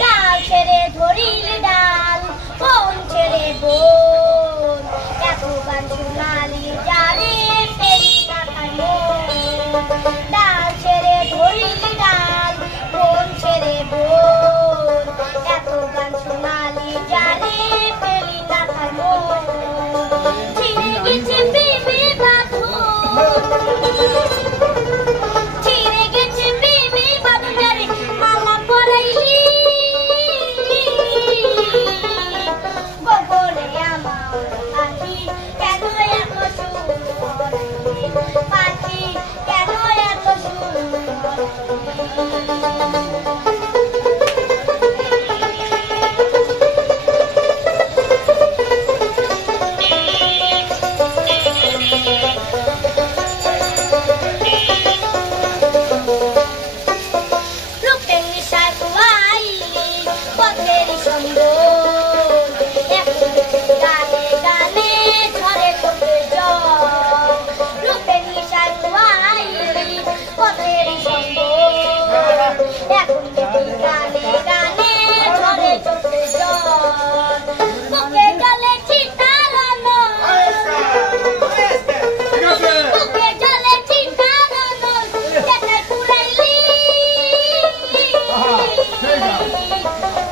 ডাল ছেড়ে ধরিল ডাল, বন ছেড়ে বন, এত গান শোনালি যারে পেলি না তার মন। ডাল ছেড়ে ধরিল ডাল, বন ছেড়ে বন, এত গান শোনালি যারে পেলি না তার মন। ছিঁড়ে গেছে প্রেমের বাঁধন, ছিঁড়ে গেছে প্রেমের বাঁধন, যারে মালা পরাইলি গগনে আমার পাখি, কেন এত সুন্দর পাখি, কেন এত সুন্দর। রূপের নিশায় কুয়াইলি পথের সুন্দর, এখন গানে গানে ঝরে পড়বে জল। রূপের নিশায় কুয়াইলি পথের সুন্দর, এখন গানে গানে ঝরে পড়বে জল। বুকে জলে ছিটানো, বুকে জলে ছিটানো, যেতে পুরাইলি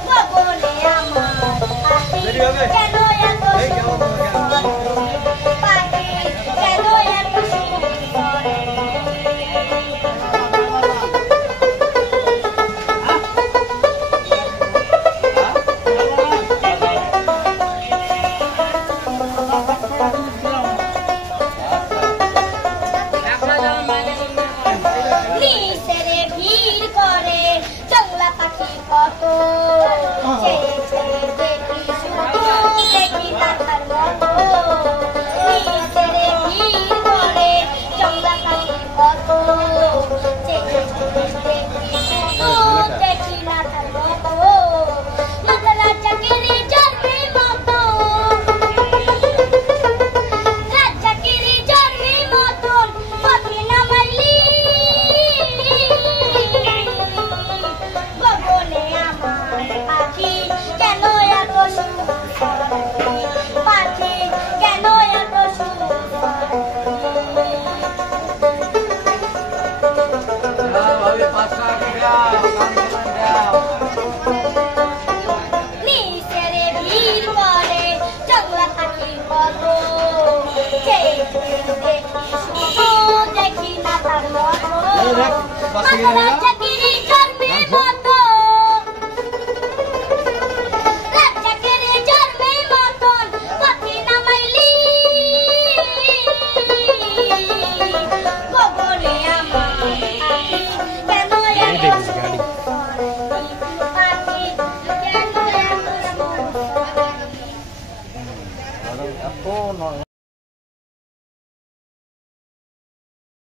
গগনে আমার পাখি, কেন এত সুন্দর পাখি, কেন এত সুন্দর। নিচেরে ভিড় করে জংলা পাখি কত, ছেড়ে ছেড়ে দেখি শুধু দেখি না তার মতো। নিচেরে ভিড় করে জংলা পাখি কত, ছেড়ে ছেড়ে দেখি শুধু দেখি না তার মতো। মাতালা চাকিরি জন্মের মতো, রাজাকিরি জন্মের মতন পথে নামাইলি গগনে আমার পাখি, কেন এত সুন্দর পাখি, কেন এত সুন্দর। নিচেরে ভিড় করে জংলা পাখি কত, ছেড়ে ছেড়ে দেখি শুধু দেখি না তার মতো।